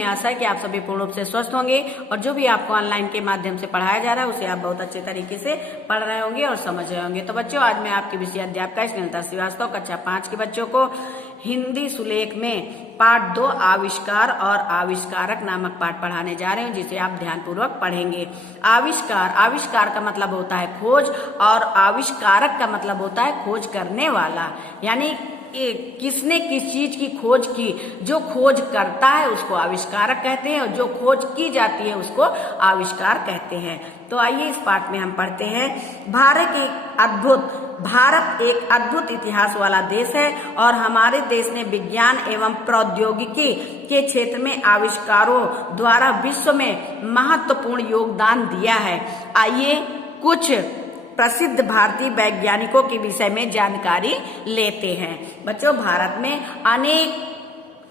हमें आशा है कि आप सभी पूर्ण रूप से स्वस्थ होंगे और जो भी आपको ऑनलाइन के माध्यम से पढ़ाया जा रहा है उसे आप बहुत अच्छे तरीके से पढ़ रहे होंगे और समझ रहे होंगे। तो बच्चों, आज मैं आपकी विषय अध्यापिका स्नेहलता श्रीवास्तव कक्षा 5 के बच्चों को हिंदी सुलेख में पाठ 2 आविष्कार और आविष्कारक नामक पाठ पढ़ाने जा रहे हूँ, जिसे आप ध्यानपूर्वक पढ़ेंगे। आविष्कार का मतलब होता है खोज और आविष्कारक का मतलब होता है खोज करने वाला। यानी किसने किस चीज की खोज की, जो खोज करता है उसको आविष्कारक कहते हैं और जो खोज की जाती है उसको आविष्कार कहते हैं। तो आइए इस पाठ में हम पढ़ते हैं। भारत एक अद्भुत इतिहास वाला देश है और हमारे देश ने विज्ञान एवं प्रौद्योगिकी के क्षेत्र में आविष्कारों द्वारा विश्व में महत्वपूर्ण योगदान दिया है। आइए कुछ प्रसिद्ध भारतीय वैज्ञानिकों के विषय में जानकारी लेते हैं। बच्चों, भारत में अनेक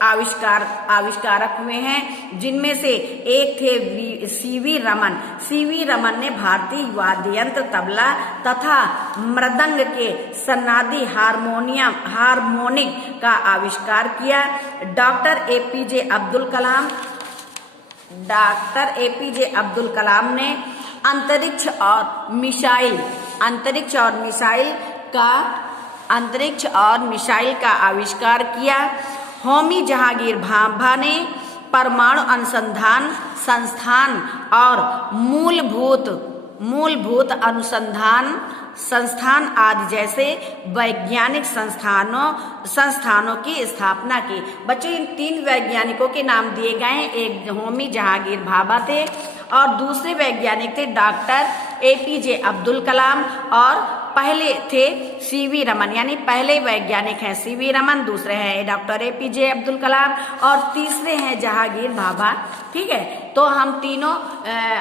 आविष्कारक हुए हैं, जिनमें से एक थे सीवी रमन। सीवी रमन ने भारतीय वाद्य यंत्र तबला तथा मृदंग के सन्नादी हारमोनिक का आविष्कार किया। डॉक्टर एपीजे अब्दुल कलाम ने अंतरिक्ष और मिसाइल का आविष्कार किया। होमी जहांगीर भाभा ने परमाणु अनुसंधान संस्थान और मूलभूत अनुसंधान संस्थान आदि जैसे वैज्ञानिक संस्थानों की स्थापना की। बच्चों, इन 3 वैज्ञानिकों के नाम दिए गए हैं। एक होमी जहांगीर भाभा थे और दूसरे वैज्ञानिक थे डॉक्टर एपीजे अब्दुल कलाम और पहले थे सीवी रमन। यानी पहले वैज्ञानिक हैं सीवी रमन, दूसरे हैं डॉक्टर एपीजे अब्दुल कलाम और तीसरे हैं जहांगीर भाभा। ठीक है, तो हम तीनों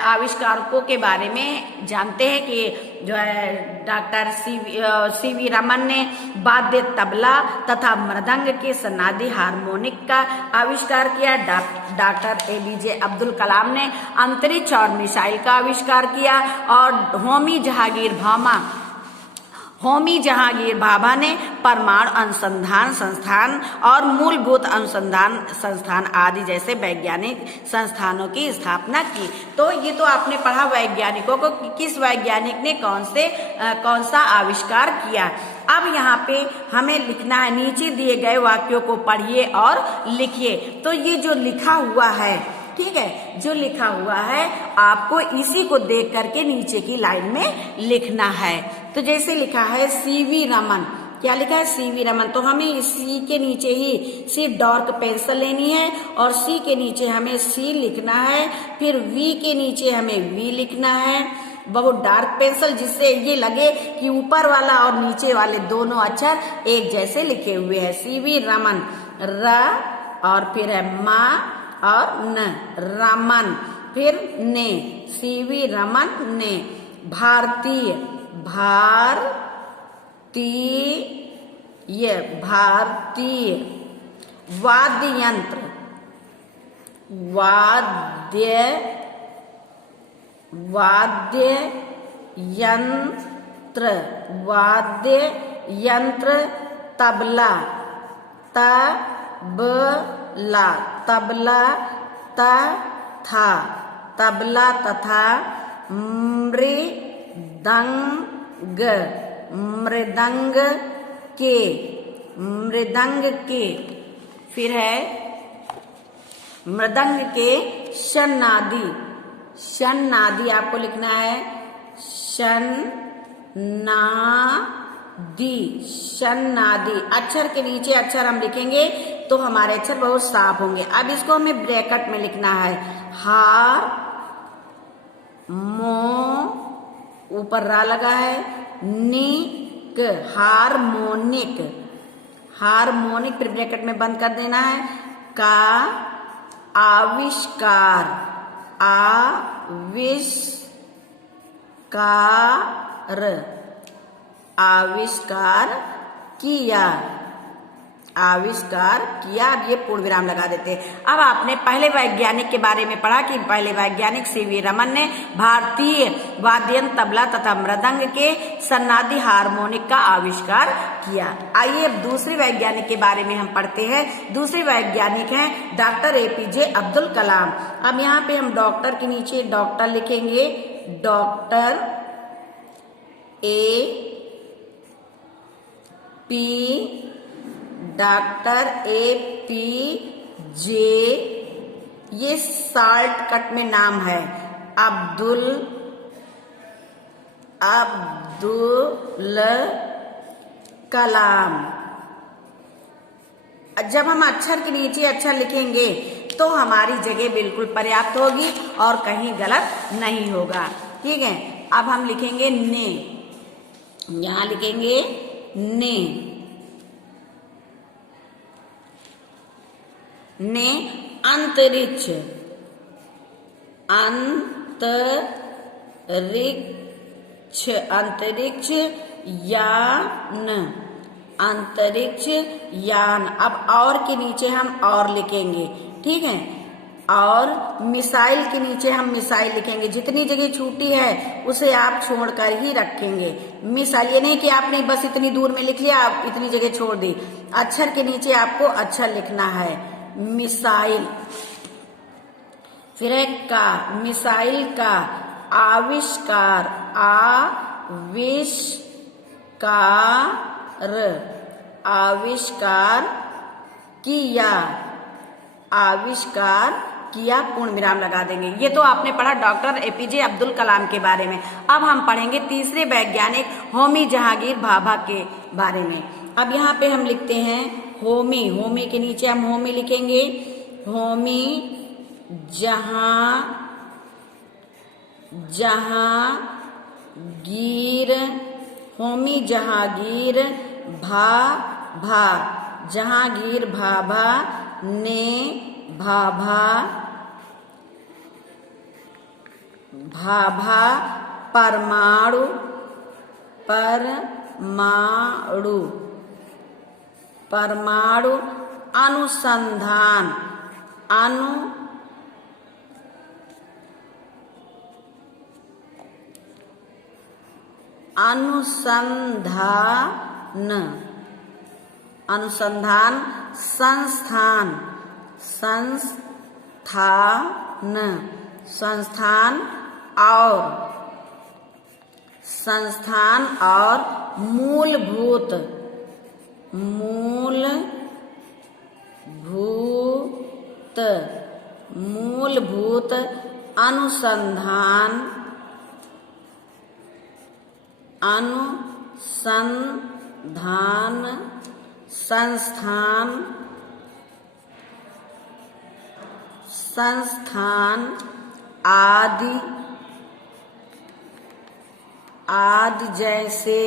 आविष्कारकों के बारे में जानते हैं कि जो है डॉक्टर सीवी रमन ने वाद्य तबला तथा मृदंग के सन्नादी हारमोनिक का आविष्कार किया। डॉक्टर एपीजे अब्दुल कलाम ने अंतरिक्ष और मिसाइल का आविष्कार किया और होमी जहांगीर भाभा ने परमाणु अनुसंधान संस्थान और मूलभूत अनुसंधान संस्थान आदि जैसे वैज्ञानिक संस्थानों की स्थापना की। तो ये तो आपने पढ़ा वैज्ञानिकों को कि किस वैज्ञानिक ने कौन सा आविष्कार किया। अब यहाँ पे हमें लिखना है, नीचे दिए गए वाक्यों को पढ़िए और लिखिए। तो ये जो लिखा हुआ है, ठीक है, जो लिखा हुआ है आपको इसी को देख करके नीचे की लाइन में लिखना है। तो जैसे लिखा है सीवी रमन, क्या लिखा है सीवी रमन, तो हमें सी के नीचे ही सिर्फ डार्क पेंसिल लेनी है और सी के नीचे हमें सी लिखना है, फिर वी के नीचे हमें वी लिखना है, बहुत डार्क पेंसिल, जिससे ये लगे कि ऊपर वाला और नीचे वाले दोनों अक्षर एक जैसे लिखे हुए हैं। सीवी रमन, र और फिर है मा और न, रमन, फिर ने, सीवी रमन ने। भारतीय वाद्य यंत्र तबला तथा मृदंग के, फिर है मृदंग के शन्नादी आपको लिखना है, शन्नादी। अक्षर के नीचे अक्षर हम लिखेंगे तो हमारे अक्षर बहुत साफ होंगे। अब इसको हमें ब्रैकेट में लिखना है, ऊपर रा लगा है, निक, हारमोनिक, फिर ब्रैकेट में बंद कर देना है, का आविष्कार किया, आविष्कार किया। अब ये पूर्ण विराम लगा देते हैं। अब आपने पहले वैज्ञानिक के बारे में पढ़ा कि पहले वैज्ञानिक सीवी रमन ने भारतीय वाद्ययंत्र तबला तथा मृदंग के सन्नादी हार्मोनिक का आविष्कार किया। आइए अब दूसरे वैज्ञानिक के बारे में हम पढ़ते हैं। दूसरे वैज्ञानिक हैं डॉक्टर एपीजे अब्दुल कलाम। अब यहाँ पे हम डॉक्टर के नीचे डॉक्टर लिखेंगे, डॉक्टर APJ, ये शॉर्टकट में नाम है, अब्दुल कलाम। जब हम अक्षर के नीचे अक्षर लिखेंगे तो हमारी जगह बिल्कुल पर्याप्त होगी और कहीं गलत नहीं होगा। ठीक है, अब हम लिखेंगे ने, यहां लिखेंगे ने अंतरिक्ष, अंतरिक्ष यान। अब और के नीचे हम और लिखेंगे। ठीक है, और मिसाइल के नीचे हम मिसाइल लिखेंगे। जितनी जगह छूटी है उसे आप छोड़कर ही रखेंगे। मिसाइल, ये नहीं कि आपने बस इतनी दूर में लिख लिया, आप इतनी जगह छोड़ दी। अक्षर के नीचे आपको अक्षर लिखना है, मिसाइल। फिर एक का, मिसाइल का आविष्कार, आविष्कार किया, पूर्ण विराम लगा देंगे। ये तो आपने पढ़ा डॉक्टर एपीजे अब्दुल कलाम के बारे में। अब हम पढ़ेंगे तीसरे वैज्ञानिक होमी जहांगीर भाभा के बारे में। अब यहाँ पे हम लिखते हैं होमी के नीचे हम होमी लिखेंगे, होमी जहांगीर भाभा, जहांगीर भाभा ने परमाणु अनुसंधान संस्थान और मूलभूत अनुसंधान संस्थान आदि जैसे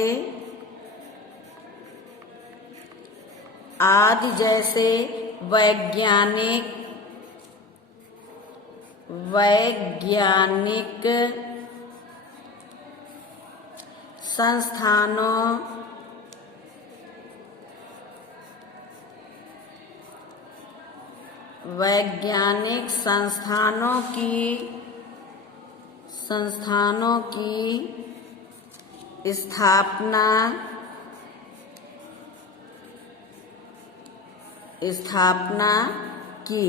वैज्ञानिक संस्थानों की स्थापना की।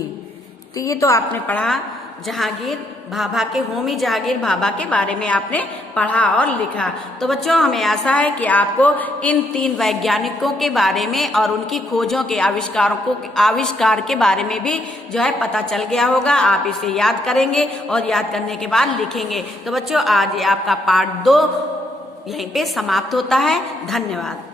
तो ये तो आपने पढ़ा जहांगीर भाभा के, होमी जहांगीर भाभा के बारे में आपने पढ़ा और लिखा। तो बच्चों, हमें आशा है कि आपको इन तीन वैज्ञानिकों के बारे में और उनकी खोजों के आविष्कार के बारे में भी जो है पता चल गया होगा। आप इसे याद करेंगे और याद करने के बाद लिखेंगे। तो बच्चों, आज ये आपका पार्ट 2 यहीं पे समाप्त होता है। धन्यवाद।